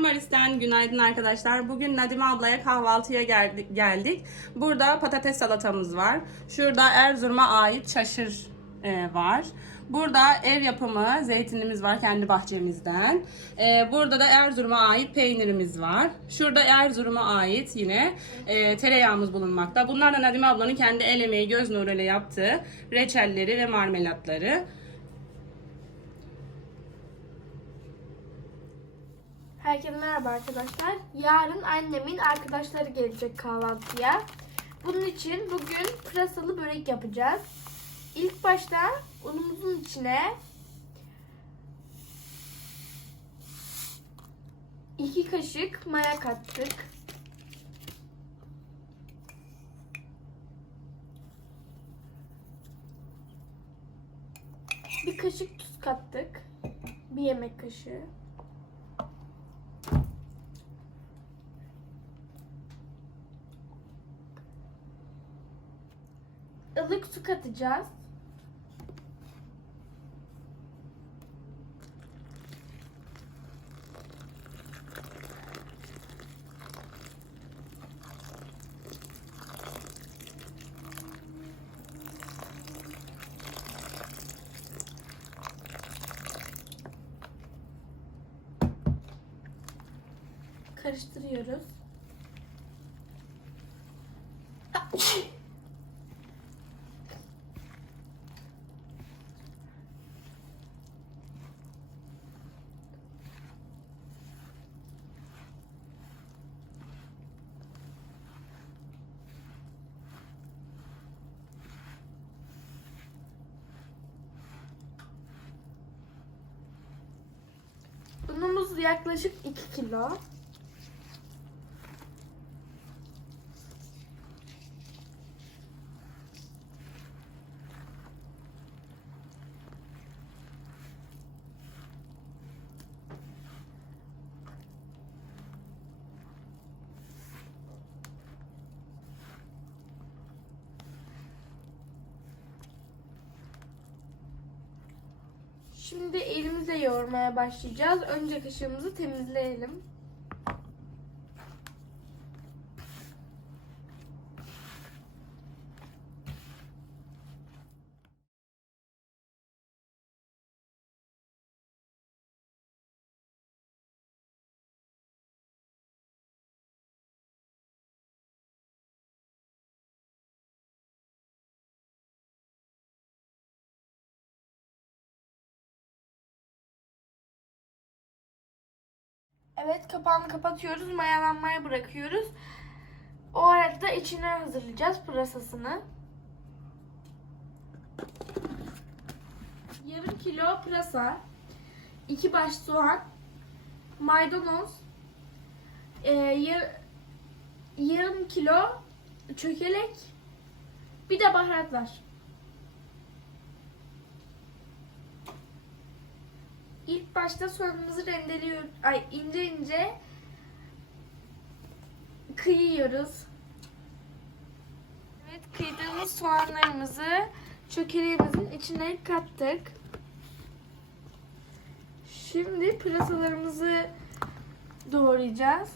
Marmaris'ten günaydın arkadaşlar. Bugün Nadime ablaya kahvaltıya geldik. Burada patates salatamız var. Şurada Erzurum'a ait çaşır e, var. Burada ev yapımı zeytinimiz var kendi bahçemizden. E, burada da Erzurum'a ait peynirimiz var. Şurada Erzurum'a ait yine e, tereyağımız bulunmakta. Bunlar da Nadime ablanın kendi el emeği göz nuruyla yaptığı reçelleri ve marmelatları. Herkese merhaba arkadaşlar. Yarın annemin arkadaşları gelecek kahvaltıya. Bunun için bugün pırasalı börek yapacağız. İlk başta unumuzun içine iki kaşık maya kattık. Bir kaşık tuz kattık. Bir yemek kaşığı. Ilık su katacağız. Karıştırıyoruz. Unumuz yaklaşık 2 kilo. Şimdi elimizle yoğurmaya başlayacağız. Önce kaşığımızı temizleyelim. Evet kapağını kapatıyoruz. Mayalanmaya bırakıyoruz. O arada içine hazırlayacağız pırasasını. Yarım kilo pırasa, iki baş soğan, maydanoz, e, yar- yarım kilo çökelek, bir de baharatlar. Başta soğanımızı rendeliyoruz. Ay ince ince kıyıyoruz. Evet kıydığımız soğanlarımızı çökeleğimizin içine kattık. Şimdi pırasalarımızı doğrayacağız.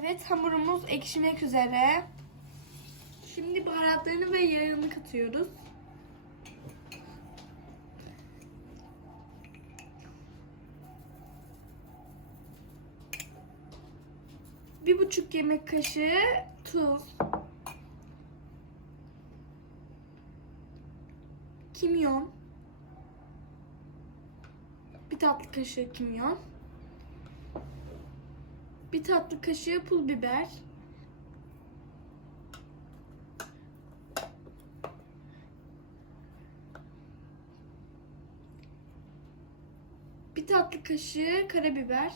Evet hamurumuz ekşimek üzere. Şimdi baharatlarını ve yağını katıyoruz. Bir buçuk yemek kaşığı tuz. Kimyon. Bir tatlı kaşığı kimyon. Bir tatlı kaşığı pul biber. Bir tatlı kaşığı karabiber.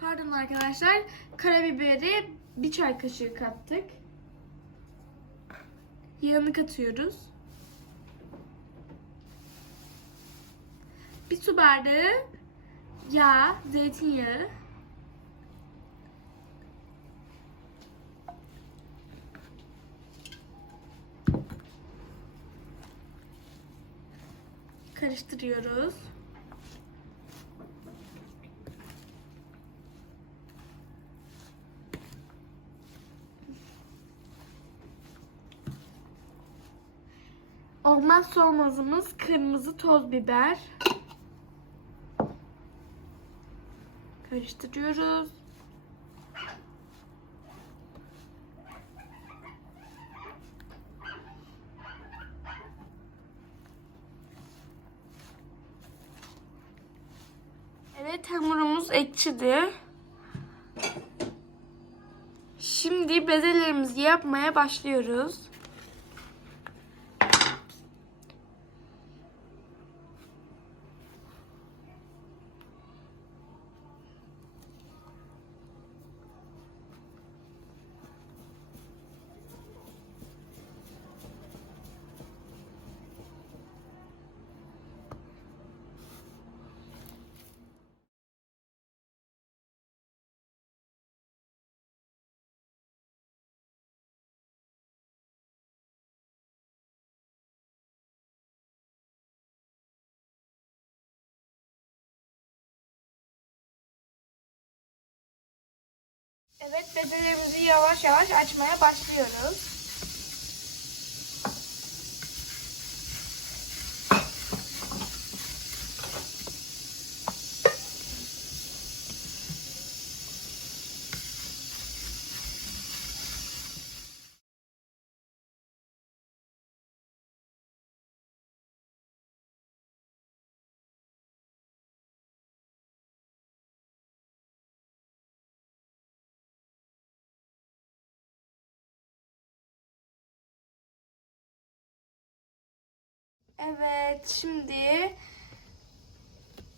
Pardon arkadaşlar. Karabiberi bir çay kaşığı kattık. Yağını katıyoruz. Bir su bardağı yağ, zeytinyağı. Karıştırıyoruz. Olmazsa olmazımız kırmızı toz biber. Karıştırıyoruz. Evet hamurumuz ekşidi. Şimdi bezelerimizi yapmaya başlıyoruz. Evet bezelerimizi yavaş yavaş açmaya başlıyoruz. Evet şimdi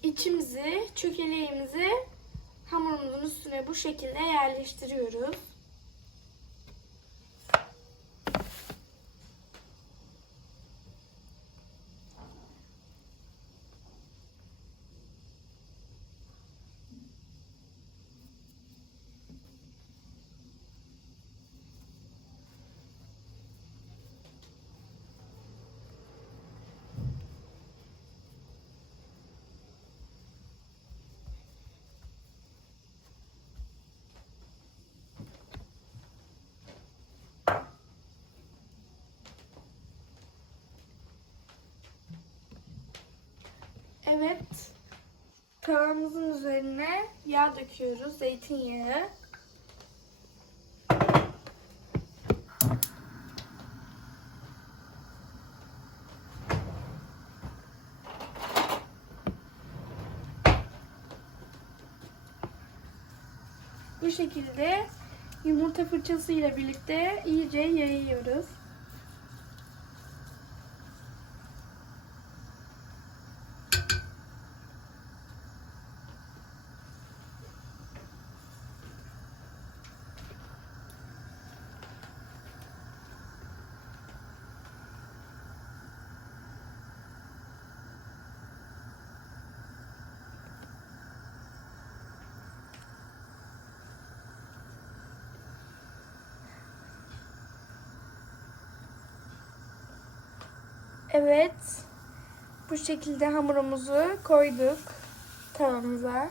içimizi, çökeleğimizi hamurumuzun üstüne bu şekilde yerleştiriyoruz. Evet. Tavamızın üzerine yağ döküyoruz. Zeytinyağı. Bu şekilde yumurta fırçası ile birlikte iyice yayıyoruz. Evet. Bu şekilde hamurumuzu koyduk tavamıza.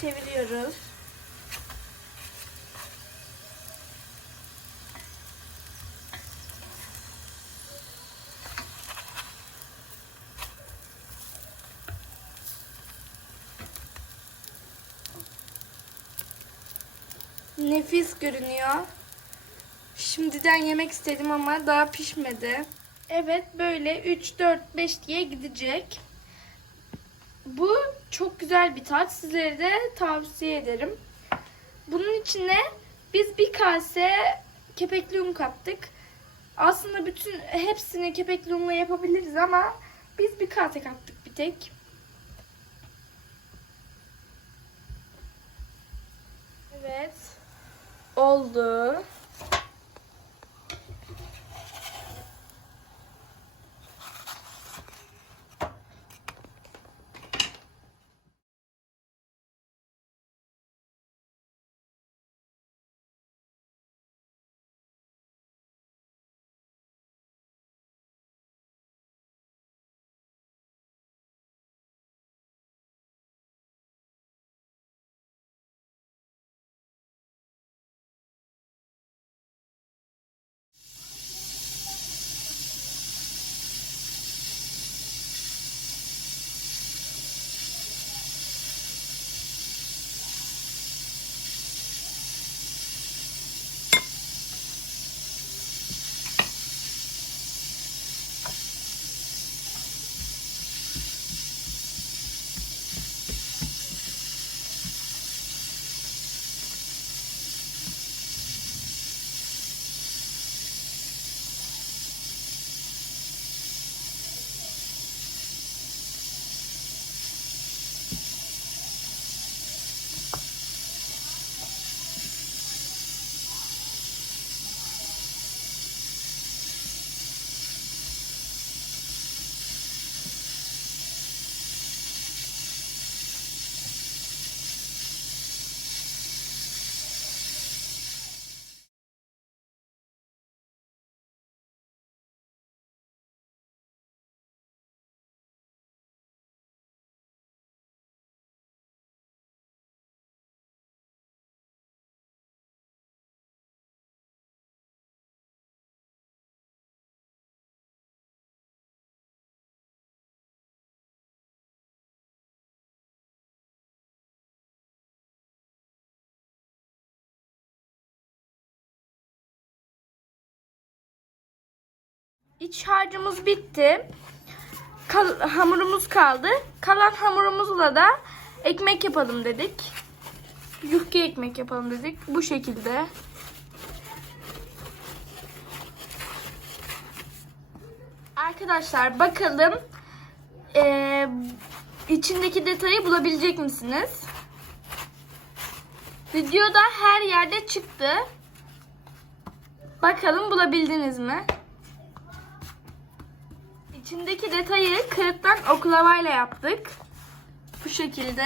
Çeviriyoruz. Nefis görünüyor. Şimdiden yemek istedim ama daha pişmedi. Evet böyle 3 4 5 diye gidecek. Bu çok güzel bir tat. Sizlere de tavsiye ederim. Bunun içine biz bir kase kepekli un kattık. Aslında bütün hepsini kepekli unla yapabiliriz ama biz bir kase kattık bir tek. Evet. Oldu. İç harcımız bitti. Kal- hamurumuz kaldı. Kalan hamurumuzla da ekmek yapalım dedik. Yufka ekmek yapalım dedik. Bu şekilde. Arkadaşlar bakalım eee, içindeki detayı bulabilecek misiniz? Videoda her yerde çıktı. Bakalım bulabildiniz mi? İçindeki detayı kağıttan oklavayla yaptık. Bu şekilde.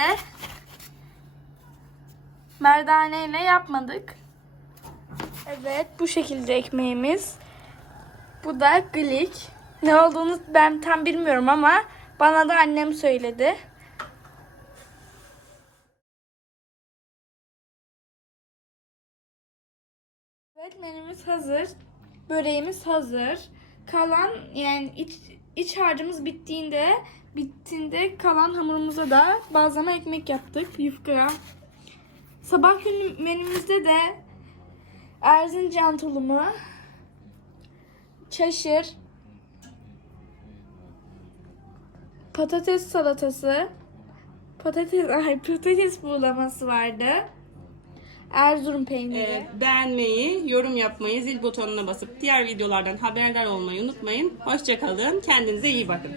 Merdaneyle yapmadık. Evet bu şekilde ekmeğimiz. Bu da glik. Ne olduğunu ben tam bilmiyorum ama bana da annem söyledi. Evet menümüz hazır. Böreğimiz hazır. Kalan yani iç, iç harcımız bittiğinde bittiğinde kalan hamurumuza da bazlama ekmek yaptık yufkaya. Sabah günü menümüzde de Erzincan tulumu, çaşır, patates salatası, patates ay patates buğulaması vardı. Erzurum peyniri. Ee, beğenmeyi, yorum yapmayı, zil butonuna basıp diğer videolardan haberdar olmayı unutmayın. Hoşçakalın. Kendinize iyi bakın.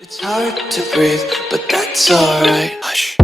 It's hard to breathe, but that's alright. Hush.